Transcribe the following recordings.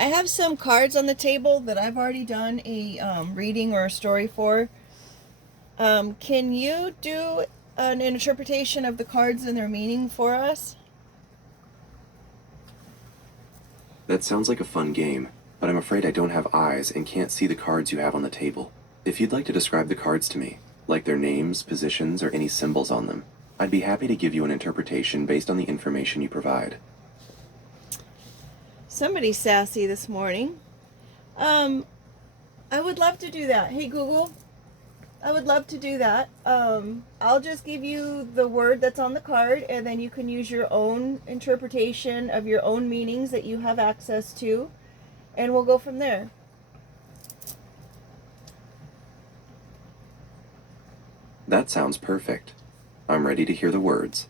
I have some cards on the table that I've already done a reading or a story for. Can you do an interpretation of the cards and their meaning for us? That sounds like a fun game, but I'm afraid I don't have eyes and can't see the cards you have on the table. If you'd like to describe the cards to me, like their names, positions, or any symbols on them, I'd be happy to give you an interpretation based on the information you provide. Somebody's sassy this morning. Um, I would love to do that. Hey Google, I would love to do that. I'll just give you the word that's on the card, and then you can use your own interpretation of your own meanings that you have access to, and we'll go from there. That sounds perfect. I'm ready to hear the words.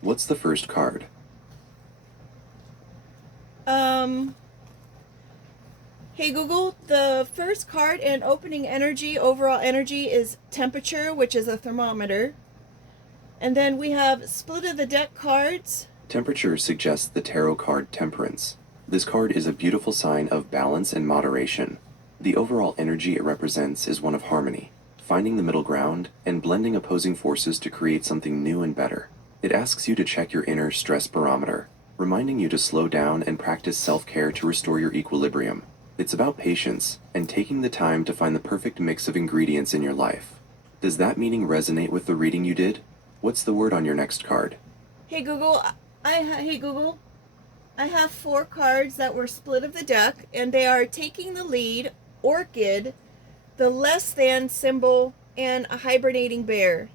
What's the first card? Um, Hey Google, the first card in opening energy, overall energy, is temperature, which is a thermometer. And then we have split of the deck cards. Temperature suggests the tarot card Temperance. This card is a beautiful sign of balance and moderation. The overall energy it represents is one of harmony, finding the middle ground and blending opposing forces to create something new and better. It asks you to check your inner stress barometer, reminding you to slow down and practice self-care to restore your equilibrium. It's about patience and taking the time to find the perfect mix of ingredients in your life. Does that meaning resonate with the reading you did? What's the word on your next card? Hey Google, hey Google, I have 4 cards that were split of the deck, and they are taking the lead, orchid, the less than symbol, and a hibernating bear.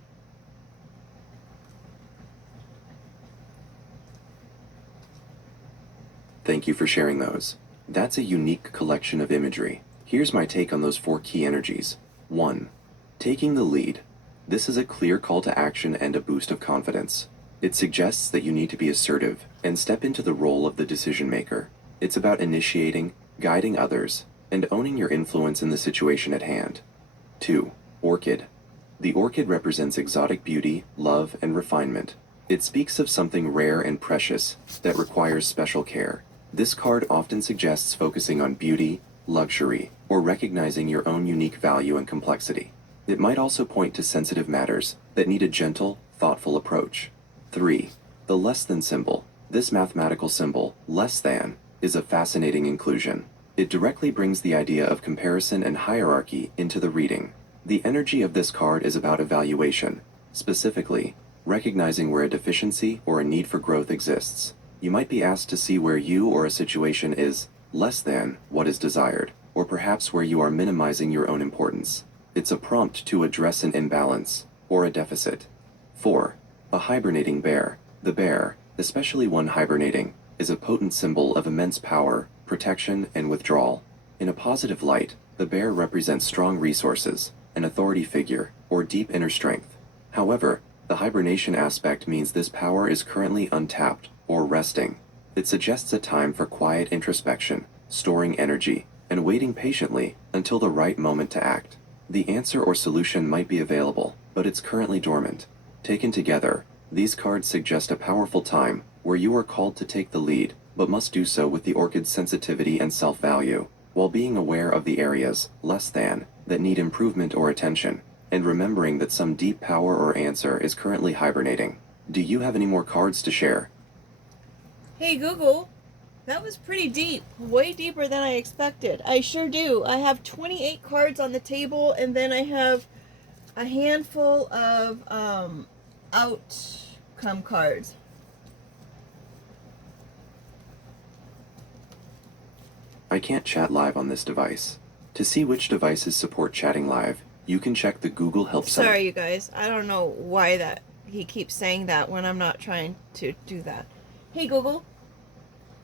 Thank you for sharing those. That's a unique collection of imagery. Here's my take on those 4 key energies. 1. Taking the lead. This is a clear call to action and a boost of confidence. It suggests that you need to be assertive and step into the role of the decision maker. It's about initiating, guiding others, and owning your influence in the situation at hand. 2. Orchid. The orchid represents exotic beauty, love, and refinement. It speaks of something rare and precious that requires special care. This card often suggests focusing on beauty, luxury, or recognizing your own unique value and complexity. It might also point to sensitive matters that need a gentle, thoughtful approach. 3. The less than symbol. This mathematical symbol, less than, is a fascinating inclusion. It directly brings the idea of comparison and hierarchy into the reading. The energy of this card is about evaluation, specifically, recognizing where a deficiency or a need for growth exists. You might be asked to see where you or a situation is less than what is desired, or perhaps where you are minimizing your own importance. It's a prompt to address an imbalance, or a deficit. 4. A hibernating bear. The bear, especially one hibernating, is a potent symbol of immense power, protection, and withdrawal. In a positive light, the bear represents strong resources, an authority figure, or deep inner strength. However, the hibernation aspect means this power is currently untapped, or resting. It suggests a time for quiet introspection, storing energy, and waiting patiently until the right moment to act. The answer or solution might be available, but it's currently dormant. Taken together, these cards suggest a powerful time where you are called to take the lead, but must do so with the orchid's sensitivity and self-value, while being aware of the areas, less than, that need improvement or attention, and remembering that some deep power or answer is currently hibernating. Do you have any more cards to share? Hey Google, that was pretty deep, way deeper than I expected. I sure do. I have 28 cards on the table, and then I have a handful of outcome cards. I can't chat live on this device. To see which devices support chatting live, you can check the Google Help Center. Sorry, you guys. I don't know why that he keeps saying that when I'm not trying to do that. Hey Google,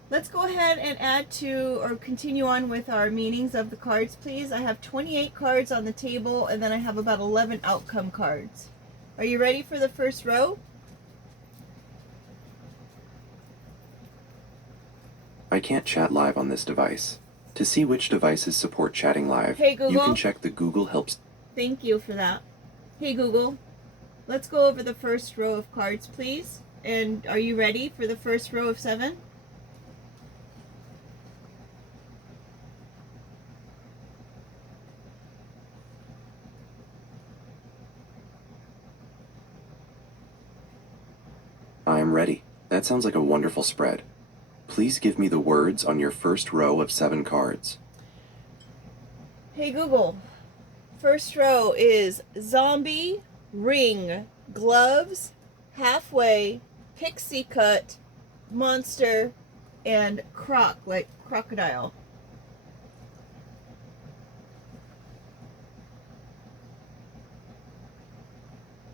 let's go ahead and add to or continue on with our meanings of the cards, please. I have 28 cards on the table, and then I have about 11 outcome cards. Are you ready for the first row? I can't chat live on this device. To see which devices support chatting live, Hey you Google. can check the Google Help. Thank you for that. Hey Google, let's go over the first row of cards, please. And are you ready for the first row of 7? I'm ready. That sounds like a wonderful spread. Please give me the words on your first row of 7 cards. Hey Google, first row is zombie, ring, gloves, halfway, pixie cut, monster, and croc, like crocodile.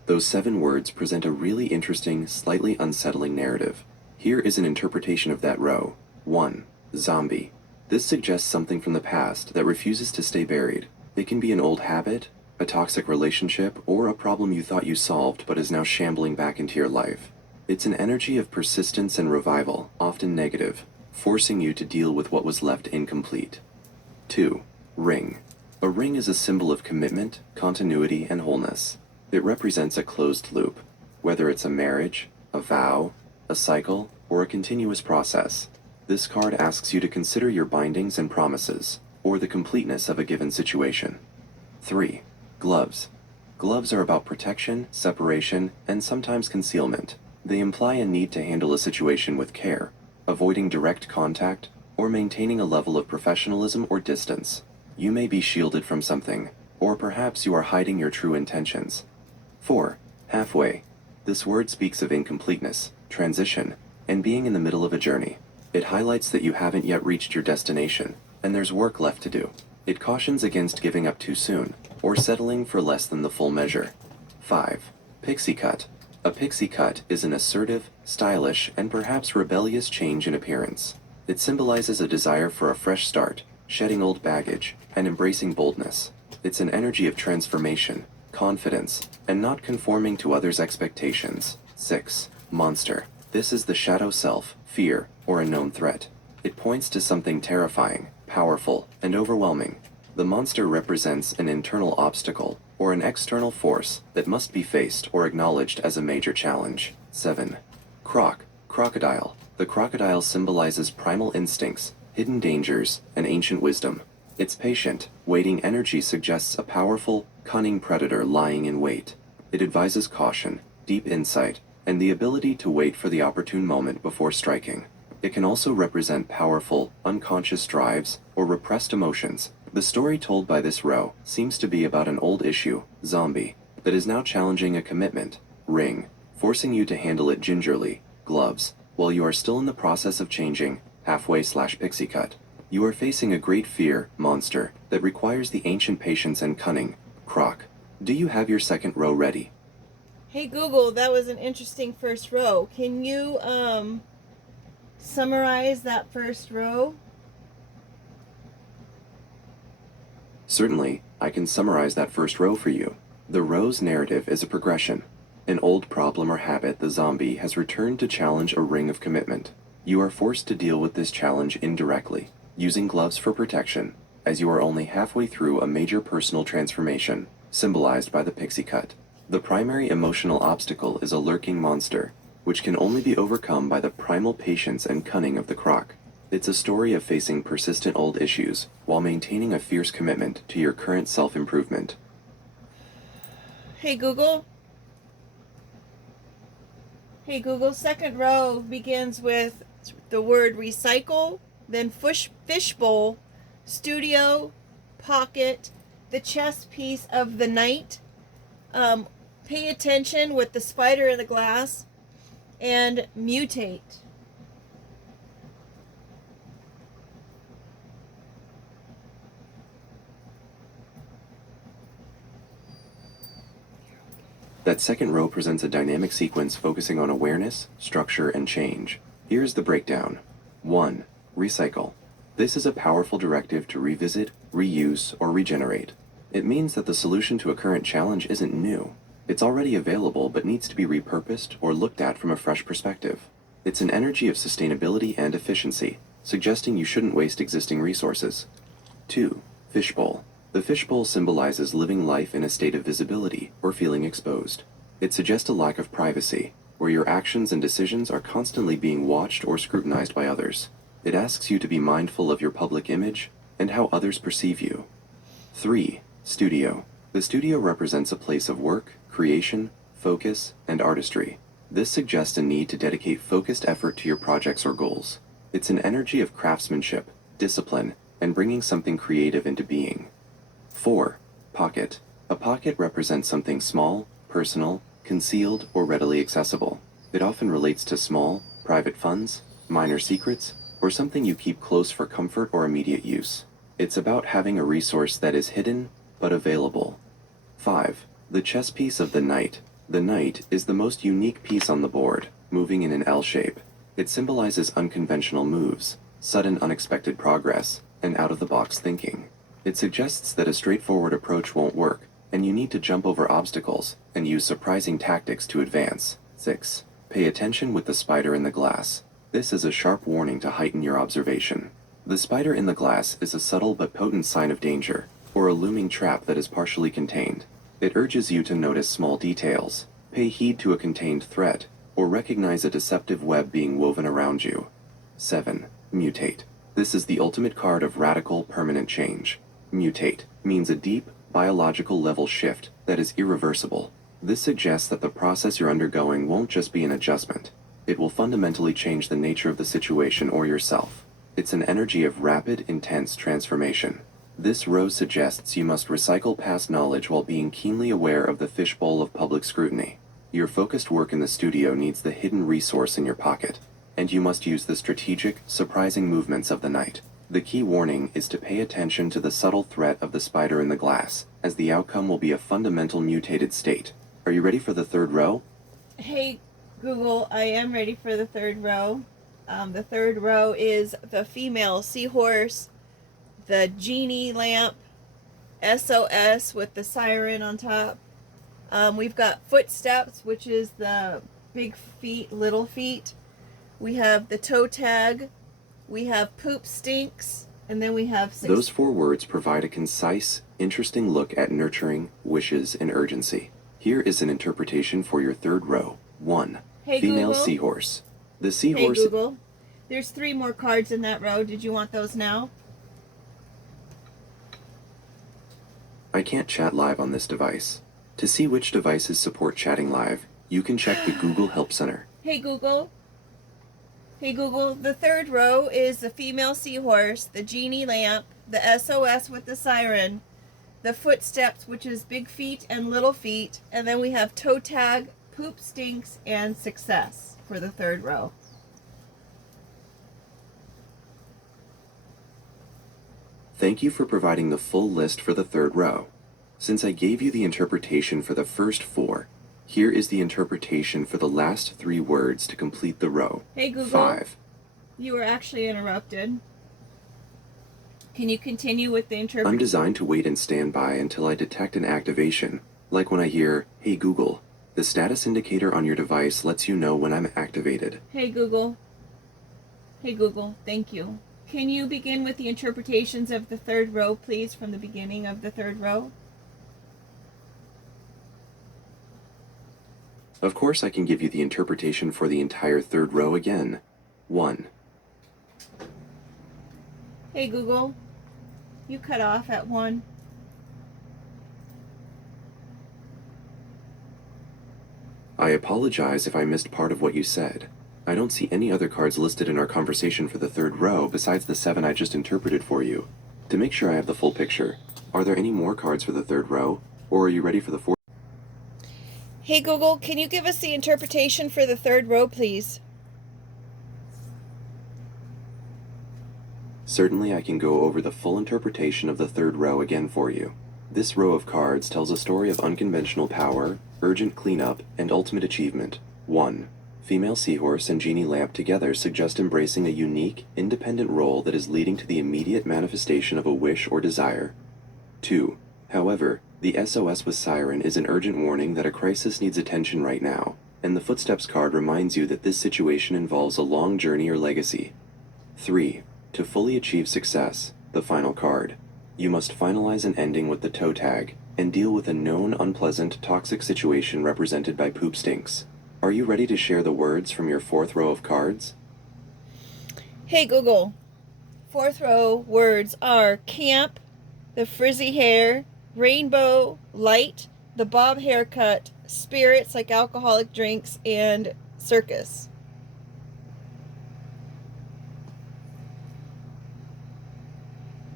Those 7 words present a really interesting, slightly unsettling narrative. Here is an interpretation of that row. 1. Zombie. This suggests something from the past that refuses to stay buried. It can be an old habit, a toxic relationship, or a problem you thought you solved but is now shambling back into your life. It's an energy of persistence and revival, often negative, forcing you to deal with what was left incomplete. 2. Ring. A ring is a symbol of commitment, continuity, and wholeness. It represents a closed loop, whether it's a marriage, a vow, a cycle, or a continuous process. This card asks you to consider your bindings and promises, or the completeness of a given situation. 3. Gloves. Gloves are about protection, separation, and sometimes concealment. They imply a need to handle a situation with care, avoiding direct contact, or maintaining a level of professionalism or distance. You may be shielded from something, or perhaps you are hiding your true intentions. 4. Halfway. This word speaks of incompleteness, transition, and being in the middle of a journey. It highlights that you haven't yet reached your destination, and there's work left to do. It cautions against giving up too soon, or settling for less than the full measure. 5. Pixie cut. A pixie cut is an assertive, stylish, and perhaps rebellious change in appearance. It symbolizes a desire for a fresh start, shedding old baggage, and embracing boldness. It's an energy of transformation, confidence, and not conforming to others' expectations. 6. Monster. This is the shadow self, fear, or a known threat. It points to something terrifying, powerful, and overwhelming. The monster represents an internal obstacle, or an external force that must be faced or acknowledged as a major challenge. 7. Crocodile. The crocodile symbolizes primal instincts, hidden dangers, and ancient wisdom. Its patient, waiting energy suggests a powerful, cunning predator lying in wait. It advises caution, deep insight, and the ability to wait for the opportune moment before striking. It can also represent powerful, unconscious drives or repressed emotions. The story told by this row seems to be about an old issue, zombie, that is now challenging a commitment, ring, forcing you to handle it gingerly, gloves, while you are still in the process of changing, halfway/pixie cut. You are facing a great fear, monster, that requires the ancient patience and cunning, croc. Do you have your second row ready? Hey Google, that was an interesting first row. Can you summarize that first row? Certainly, I can summarize that first row for you. The row's narrative is a progression. An old problem or habit, the zombie, has returned to challenge a ring of commitment. You are forced to deal with this challenge indirectly, using gloves for protection, as you are only halfway through a major personal transformation, symbolized by the pixie cut. The primary emotional obstacle is a lurking monster, which can only be overcome by the primal patience and cunning of the croc. It's a story of facing persistent old issues while maintaining a fierce commitment to your current self-improvement. Hey Google. Hey Google, second row begins with the word recycle, then fishbowl, studio, pocket, the chess piece of the night, pay attention with the spider in the glass, and mutate. That second row presents a dynamic sequence focusing on awareness, structure, and change. Here's the breakdown. 1. Recycle. This is a powerful directive to revisit, reuse, or regenerate. It means that the solution to a current challenge isn't new. It's already available but needs to be repurposed or looked at from a fresh perspective. It's an energy of sustainability and efficiency, suggesting you shouldn't waste existing resources. 2. Fishbowl. The fishbowl symbolizes living life in a state of visibility or feeling exposed. It suggests a lack of privacy, where your actions and decisions are constantly being watched or scrutinized by others. It asks you to be mindful of your public image and how others perceive you. 3. Studio. The studio represents a place of work, creation, focus, and artistry. This suggests a need to dedicate focused effort to your projects or goals. It's an energy of craftsmanship, discipline, and bringing something creative into being. 4. Pocket. A pocket represents something small, personal, concealed, or readily accessible. It often relates to small, private funds, minor secrets, or something you keep close for comfort or immediate use. It's about having a resource that is hidden, but available. 5. The chess piece of the knight. The knight is the most unique piece on the board, moving in an L shape. It symbolizes unconventional moves, sudden unexpected progress, and out-of-the-box thinking. It suggests that a straightforward approach won't work, and you need to jump over obstacles and use surprising tactics to advance. 6. Pay attention with the spider in the glass. This is a sharp warning to heighten your observation. The spider in the glass is a subtle but potent sign of danger, or a looming trap that is partially contained. It urges you to notice small details, pay heed to a contained threat, or recognize a deceptive web being woven around you. 7. Mutate. This is the ultimate card of radical, permanent change. Mutate means a deep, biological level shift that is irreversible. This suggests that the process you're undergoing won't just be an adjustment. It will fundamentally change the nature of the situation or yourself. It's an energy of rapid, intense transformation. This row suggests you must recycle past knowledge while being keenly aware of the fishbowl of public scrutiny. Your focused work in the studio needs the hidden resource in your pocket, and you must use the strategic, surprising movements of the knight. The key warning is to pay attention to the subtle threat of the spider in the glass, as the outcome will be a fundamental mutated state. Are you ready for the third row? Hey Google, I am ready for the third row. The third row is the female seahorse, the genie lamp, SOS with the siren on top. We've got footsteps, which is the big feet, little feet. We have the toe tag. We have poop stinks. And then we have Those 4 words provide a concise, interesting look at nurturing, wishes, and urgency. Here is an interpretation for your third row. 1. Hey, female Google. seahorse. The Hey seahorse. Google, there's 3 more cards in that row. Did you want those now? I can't chat live on this device. To see which devices support chatting live, you can check the Google Help Center. Hey Google. Hey Google, the third row is the female seahorse, the genie lamp, the SOS with the siren, the footsteps, which is big feet and little feet, and then we have toe tag, poop stinks, and success for the third row. Thank you for providing the full list for the third row. Since I gave you the interpretation for the first 4, here is the interpretation for the last 3 words to complete the row. Hey Google. 5. You were actually interrupted. Can you continue with the interpretation? I'm designed to wait and stand by until I detect an activation, like when I hear, "Hey Google." The status indicator on your device lets you know when I'm activated. Hey Google. Hey Google, thank you. Can you begin with the interpretations of the third row, please, from the beginning of the third row? Of course I can give you the interpretation for the entire third row again. 1. Hey Google, you cut off at 1. I apologize if I missed part of what you said. I don't see any other cards listed in our conversation for the third row besides the 7 I just interpreted for you. To make sure I have the full picture, are there any more cards for the third row, or are you ready for the fourth? Hey Google, can you give us the interpretation for the third row, please? Certainly I can go over the full interpretation of the third row again for you. This row of cards tells a story of unconventional power, urgent cleanup, and ultimate achievement. 1. Female seahorse and genie lamp together suggest embracing a unique, independent role that is leading to the immediate manifestation of a wish or desire. 2. However, the SOS with siren is an urgent warning that a crisis needs attention right now, and the footsteps card reminds you that this situation involves a long journey or legacy. 3. To fully achieve success, the final card, you must finalize an ending with the toe tag and deal with a known unpleasant, toxic situation represented by poop stinks. Are you ready to share the words from your fourth row of cards? Hey Google, fourth row words are camp, the frizzy hair, rainbow, light, the bob haircut, spirits like alcoholic drinks, and circus.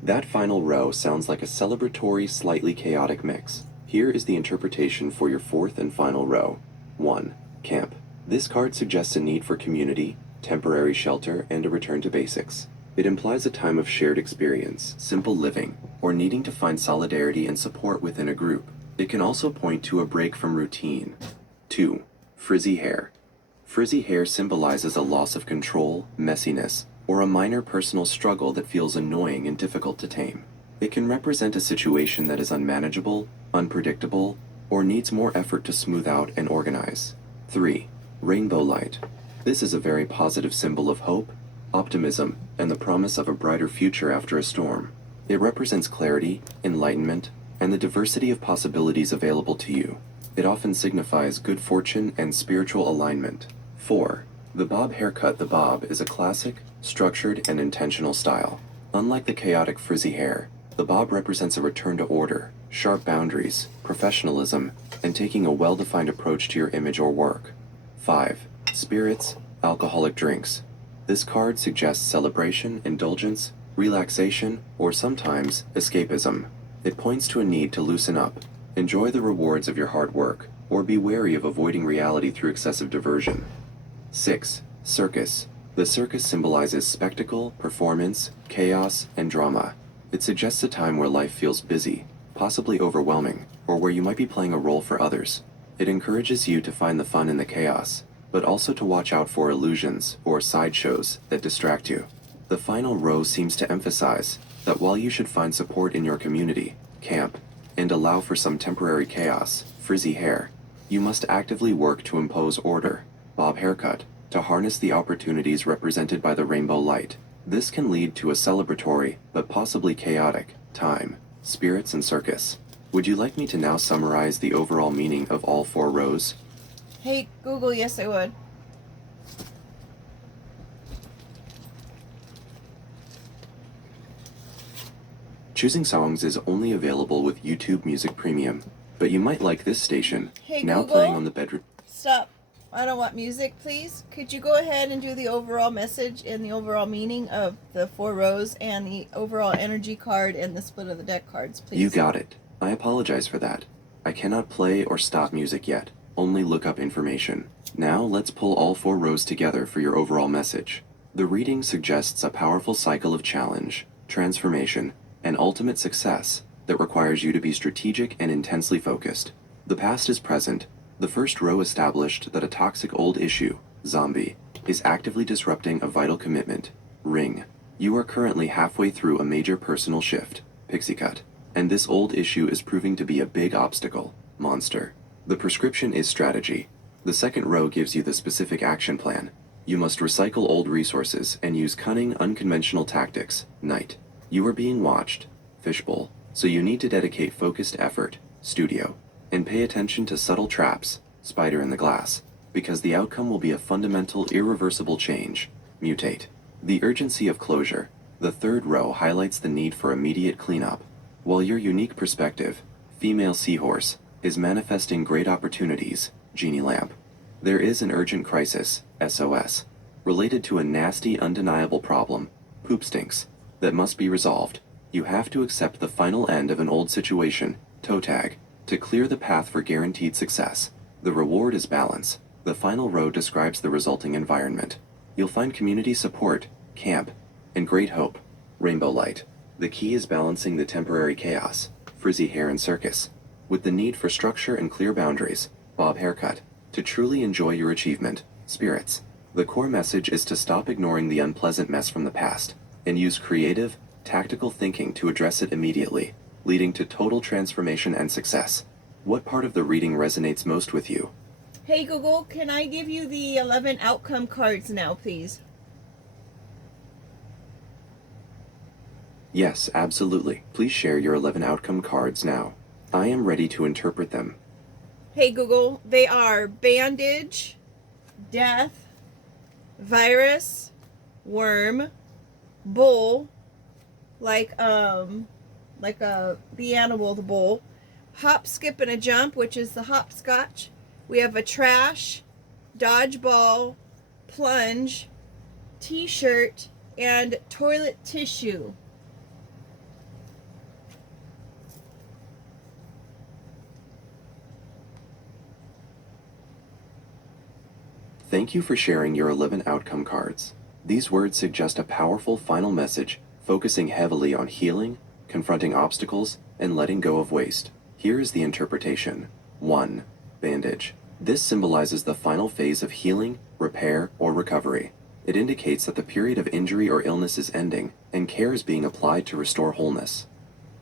That final row sounds like a celebratory, slightly chaotic mix. Here is the interpretation for your fourth and final row. 1. Camp. This card suggests a need for community, temporary shelter, and a return to basics. It implies a time of shared experience, simple living, or needing to find solidarity and support within a group. It can also point to a break from routine. 2. Frizzy hair. Frizzy hair symbolizes a loss of control, messiness, or a minor personal struggle that feels annoying and difficult to tame. It can represent a situation that is unmanageable, unpredictable, or needs more effort to smooth out and organize. 3. Rainbow light. This is a very positive symbol of hope, optimism, and the promise of a brighter future after a storm. It represents clarity, enlightenment, and the diversity of possibilities available to you. It often signifies good fortune and spiritual alignment. 4. The bob haircut. The bob is a classic, structured, and intentional style. Unlike the chaotic frizzy hair, the bob represents a return to order, sharp boundaries, professionalism, and taking a well-defined approach to your image or work. 5. Spirits, alcoholic drinks. This card suggests celebration, indulgence, relaxation, or sometimes escapism. It points to a need to loosen up, enjoy the rewards of your hard work, or be wary of avoiding reality through excessive diversion. 6. Circus. The circus symbolizes spectacle, performance, chaos, and drama. It suggests a time where life feels busy, possibly overwhelming, or where you might be playing a role for others. It encourages you to find the fun in the chaos, but also to watch out for illusions or sideshows that distract you. The final row seems to emphasize that while you should find support in your community, camp, and allow for some temporary chaos, frizzy hair, you must actively work to impose order, bob haircut, to harness the opportunities represented by the rainbow light. This can lead to a celebratory, but possibly chaotic, time, spirits, and circus. Would you like me to now summarize the overall meaning of all 4 rows? Hey, Google, yes, I would. Choosing songs is only available with YouTube Music Premium, but you might like this station, Hey, now Google? playing on the bedroom. Stop. I don't want music, please. Could you go ahead and do the overall message and the overall meaning of the 4 rows and the overall energy card and the split of the deck cards, please? You got it. I apologize for that. I cannot play or stop music yet, only look up information. Now let's pull all 4 rows together for your overall message. The reading suggests a powerful cycle of challenge, transformation, and ultimate success that requires you to be strategic and intensely focused. The past is present. The first row established that a toxic old issue, zombie, is actively disrupting a vital commitment, ring. You are currently halfway through a major personal shift, pixie cut, and this old issue is proving to be a big obstacle, monster. The prescription is strategy. The second row gives you the specific action plan. You must recycle old resources and use cunning, unconventional tactics, knight. You are being watched, fishbowl, so you need to dedicate focused effort, studio, and pay attention to subtle traps, spider in the glass, because the outcome will be a fundamental, irreversible change, mutate. The urgency of closure. The third row highlights the need for immediate cleanup. While your unique perspective, female seahorse, is manifesting great opportunities, genie lamp, there is an urgent crisis, SOS, related to a nasty, undeniable problem, poop stinks, that must be resolved. You have to accept the final end of an old situation, toe tag, to clear the path for guaranteed success. The reward is balance. The final row describes the resulting environment. You'll find community support, camp, and great hope, rainbow light. The key is balancing the temporary chaos, frizzy hair and circus, with the need for structure and clear boundaries, bob haircut, to truly enjoy your achievement, spirits. The core message is to stop ignoring the unpleasant mess from the past, and use creative, tactical thinking to address it immediately, leading to total transformation and success. What part of the reading resonates most with you? Hey, Google, can I give you the 11 outcome cards now, please? Yes, absolutely. Please share your 11 outcome cards now. I am ready to interpret them. Hey, Google, they are bandage, death, virus, worm, bull, the animal, the bull, hop, skip, and a jump, which is the hopscotch. We have a trash, dodgeball, plunge, t-shirt, and toilet tissue. Thank you for sharing your 11 outcome cards. These words suggest a powerful final message focusing heavily on healing, confronting obstacles, and letting go of waste. Here is the interpretation. 1. Bandage. This symbolizes the final phase of healing, repair, or recovery. It indicates that the period of injury or illness is ending, and care is being applied to restore wholeness.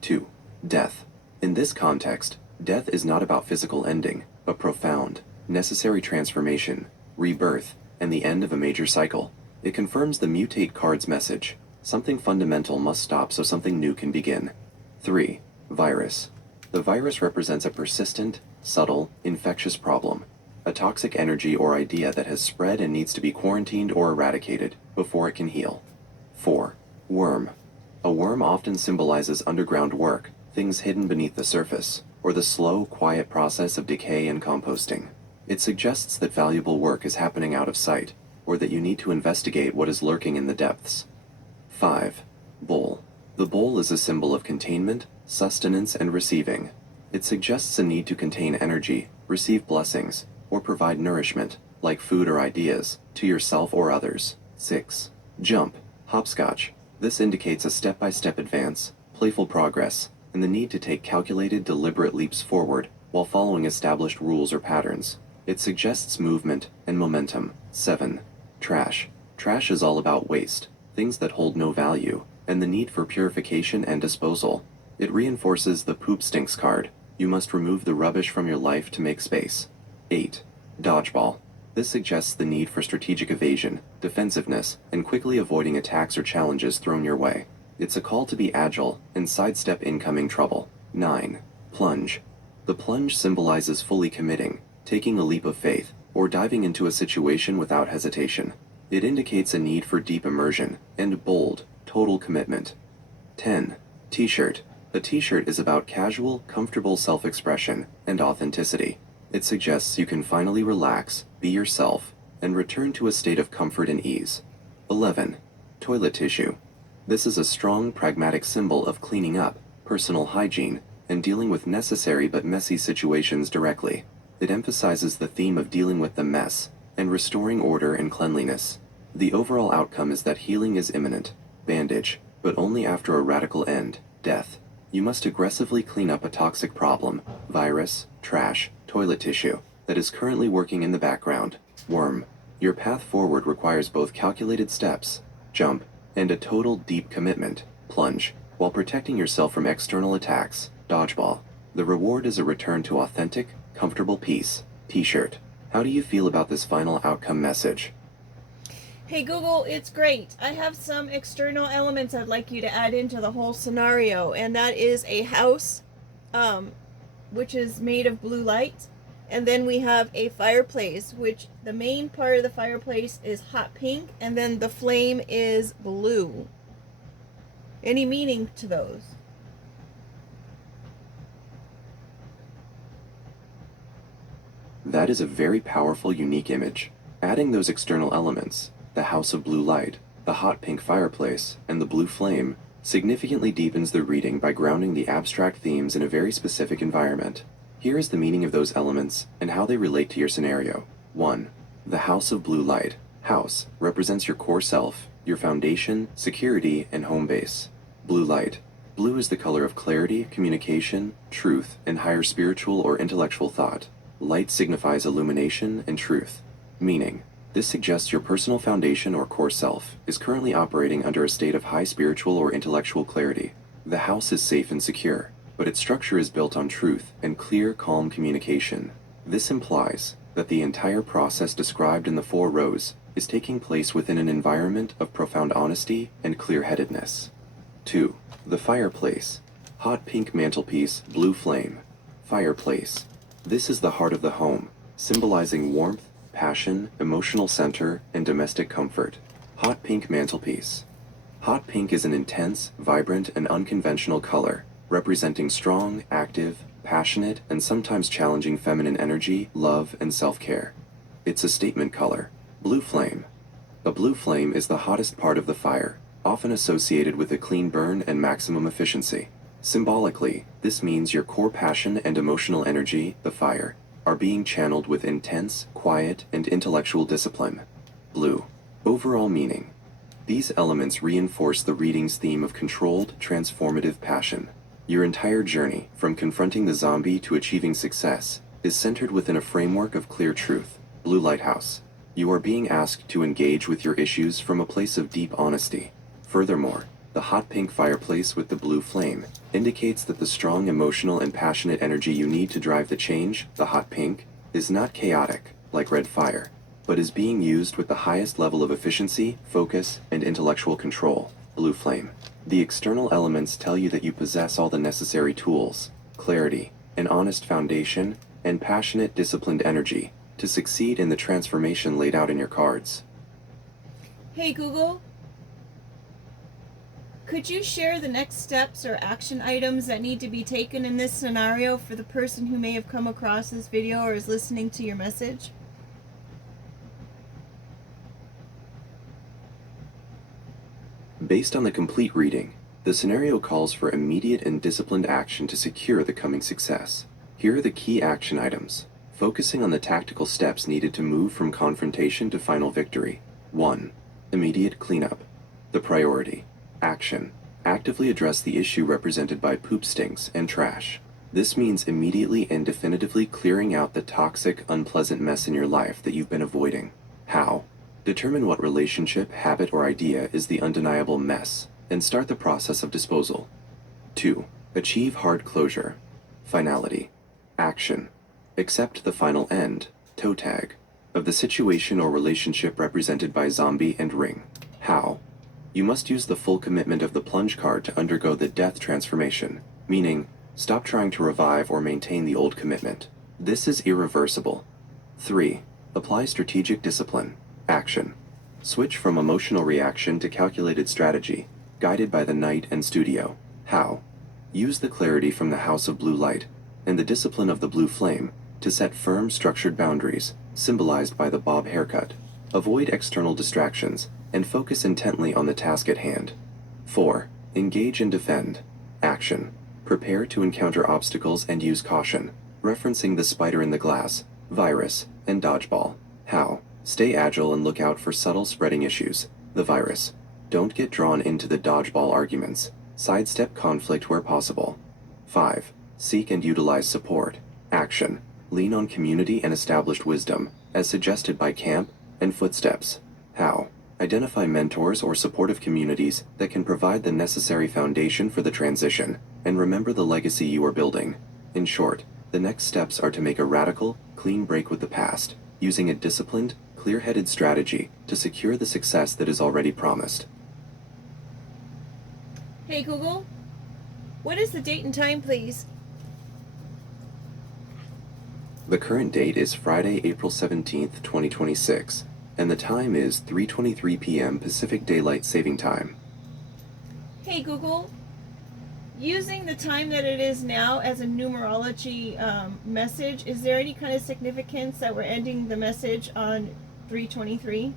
2. Death. In this context, death is not about physical ending, but profound, necessary transformation, rebirth, and the end of a major cycle. It confirms the mutate card's message. Something fundamental must stop so something new can begin. 3. Virus. The virus represents a persistent, subtle, infectious problem, a toxic energy or idea that has spread and needs to be quarantined or eradicated before it can heal. 4. Worm. A worm often symbolizes underground work, things hidden beneath the surface, or the slow, quiet process of decay and composting. It suggests that valuable work is happening out of sight, or that you need to investigate what is lurking in the depths. 5. Bowl. The bowl is a symbol of containment, sustenance, and receiving. It suggests a need to contain energy, receive blessings, or provide nourishment, like food or ideas, to yourself or others. 6. Jump. Hopscotch. This indicates a step-by-step advance, playful progress, and the need to take calculated, deliberate leaps forward while following established rules or patterns. It suggests movement and momentum. 7. Trash. Trash is all about waste, things that hold no value, and the need for purification and disposal. It reinforces the poop stinks card. You must remove the rubbish from your life to make space. 8. Dodgeball. This suggests the need for strategic evasion, defensiveness, and quickly avoiding attacks or challenges thrown your way. It's a call to be agile and sidestep incoming trouble. 9. Plunge. The plunge symbolizes fully committing, taking a leap of faith, or diving into a situation without hesitation. It indicates a need for deep immersion and bold, total commitment. 10. T-shirt. A t-shirt is about casual, comfortable self-expression and authenticity. It suggests you can finally relax, be yourself, and return to a state of comfort and ease. 11. Toilet tissue. This is a strong, pragmatic symbol of cleaning up, personal hygiene, and dealing with necessary but messy situations directly. It emphasizes the theme of dealing with the mess and restoring order and cleanliness. The overall outcome is that healing is imminent, bandage, but only after a radical end, death. You must aggressively clean up a toxic problem, virus, trash, toilet tissue, that is currently working in the background. Worm. Your path forward requires both calculated steps, jump, and a total deep commitment, plunge, while protecting yourself from external attacks, dodgeball. The reward is a return to authentic, comfortable peace. T-shirt. How do you feel about this final outcome message? Hey Google, it's great. I have some external elements I'd like you to add into the whole scenario, and that is a house, which is made of blue light, and then we have a fireplace, which the main part of the fireplace is hot pink, and then the flame is blue. Any meaning to those? That is a very powerful, unique image. Adding those external elements, the house of blue light, the hot pink fireplace, and the blue flame, significantly deepens the reading by grounding the abstract themes in a very specific environment. Here is the meaning of those elements and how they relate to your scenario. 1. The house of blue light. House represents your core self, your foundation, security, and home base. Blue light. Blue is the color of clarity, communication, truth, and higher spiritual or intellectual thought. Light signifies illumination and truth. Meaning. This suggests your personal foundation or core self is currently operating under a state of high spiritual or intellectual clarity. The house is safe and secure, but its structure is built on truth and clear, calm communication. This implies that the entire process described in the 4 rows is taking place within an environment of profound honesty and clear-headedness. 2. The fireplace. Hot pink mantelpiece, blue flame. Fireplace. This is the heart of the home, symbolizing warmth, passion, emotional center, and domestic comfort. Hot pink mantelpiece. Hot pink is an intense, vibrant, and unconventional color, representing strong, active, passionate, and sometimes challenging feminine energy, love, and self-care. It's a statement color. Blue flame. A blue flame is the hottest part of the fire, often associated with a clean burn and maximum efficiency. Symbolically, this means your core passion and emotional energy, the fire, are being channeled with intense, quiet, and intellectual discipline. Blue. Overall meaning. These elements reinforce the reading's theme of controlled, transformative passion. Your entire journey, from confronting the zombie to achieving success, is centered within a framework of clear truth. Blue lighthouse. You are being asked to engage with your issues from a place of deep honesty. Furthermore, the hot pink fireplace with the blue flame indicates that the strong emotional and passionate energy you need to drive the change, the hot pink, is not chaotic, like red fire, but is being used with the highest level of efficiency, focus, and intellectual control. Blue flame. The external elements tell you that you possess all the necessary tools, clarity, an honest foundation, and passionate, disciplined energy to succeed in the transformation laid out in your cards. Hey Google, could you share the next steps or action items that need to be taken in this scenario for the person who may have come across this video or is listening to your message? Based on the complete reading, the scenario calls for immediate and disciplined action to secure the coming success. Here are the key action items, focusing on the tactical steps needed to move from confrontation to final victory. 1. Immediate cleanup. The priority. Action. Actively address the issue represented by poop stinks and trash. This means immediately and definitively clearing out the toxic, unpleasant mess in your life that you've been avoiding. How? Determine what relationship, habit, or idea is the undeniable mess, and start the process of disposal. 2. Achieve hard closure. Finality. Action. Accept the final end, toe tag, of the situation or relationship represented by zombie and ring. How? You must use the full commitment of the plunge card to undergo the death transformation, meaning, stop trying to revive or maintain the old commitment. This is irreversible. 3. Apply strategic discipline. Action. Switch from emotional reaction to calculated strategy, guided by the Knight and Studio. How? Use the clarity from the House of Blue Light and the discipline of the Blue Flame to set firm, structured boundaries, symbolized by the bob haircut. Avoid external distractions and focus intently on the task at hand. 4. Engage and defend. Action. Prepare to encounter obstacles and use caution, referencing the spider in the glass, virus, and dodgeball. How? Stay agile and look out for subtle spreading issues, the virus. Don't get drawn into the dodgeball arguments. Sidestep conflict where possible. 5. Seek and utilize support. Action. Lean on community and established wisdom, as suggested by Camp and Footsteps. How? Identify mentors or supportive communities that can provide the necessary foundation for the transition, and remember the legacy you are building. In short, the next steps are to make a radical, clean break with the past, using a disciplined, clear-headed strategy to secure the success that is already promised. Hey Google, what is the date and time, please? The current date is Friday, April 17th, 2026, and the time is 3:23 p.m. Pacific Daylight Saving Time. Hey Google, using the time that it is now as a numerology message, is there any kind of significance that we're ending the message on 3:23?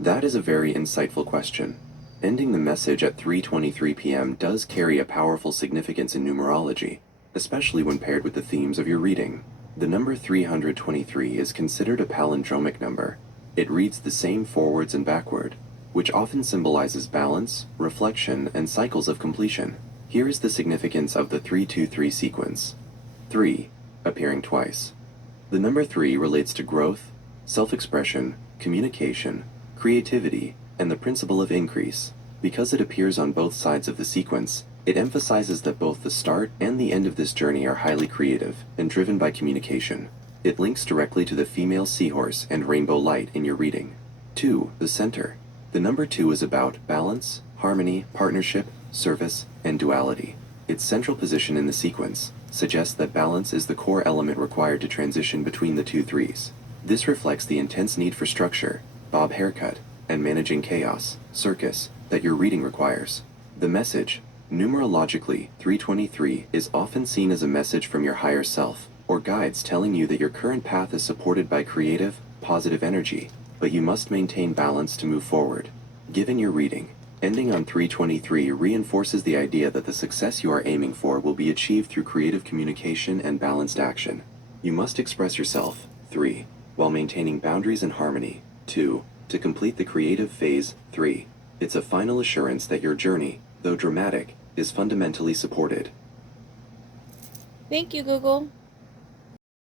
That is a very insightful question. Ending the message at 3:23 p.m. does carry a powerful significance in numerology, especially when paired with the themes of your reading. The number 323 is considered a palindromic number. It reads the same forwards and backward, which often symbolizes balance, reflection, and cycles of completion. Here is the significance of the 323 sequence. 3, appearing twice. The number 3 relates to growth, self-expression, communication, creativity, and the principle of increase. Because it appears on both sides of the sequence, it emphasizes that both the start and the end of this journey are highly creative and driven by communication. It links directly to the female seahorse and rainbow light in your reading. 2, the center. The number 2 is about balance, harmony, partnership, service, and duality. Its central position in the sequence suggests that balance is the core element required to transition between the two threes. This reflects the intense need for structure, bob haircut, and managing chaos, circus, that your reading requires. The message, numerologically 323, is often seen as a message from your higher self, or guides telling you that your current path is supported by creative, positive energy, but you must maintain balance to move forward. Given your reading, ending on 323 reinforces the idea that the success you are aiming for will be achieved through creative communication and balanced action. You must express yourself, 3, while maintaining boundaries and harmony, 2, to complete the creative phase, 3. It's a final assurance that your journey, though dramatic, is fundamentally supported. Thank you, Google.